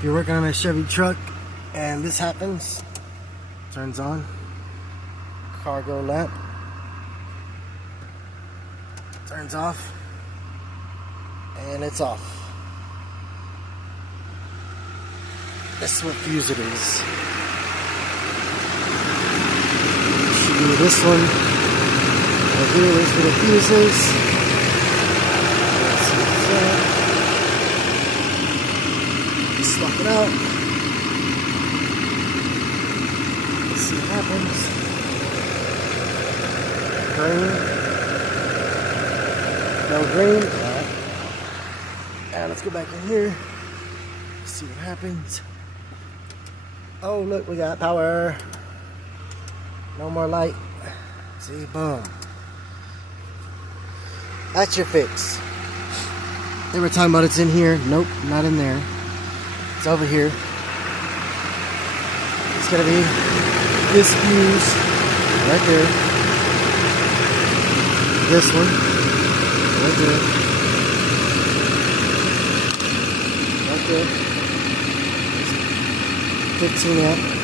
If you're working on a Chevy truck and this happens, turns on, cargo lamp, turns off, and it's off. This is what fuse it is. Should be this one right here. There's where the fuse is. Let's see what's that. Swap it out. Let's see what happens. Green. No green. Alright. And let's go back in here. See what happens. Oh, look, we got power. No more light. See, boom. That's your fix. They were talking about it's in here. Nope, not in there. It's over here. It's gonna be this fuse right there. This one right there. Right there. 15 amp.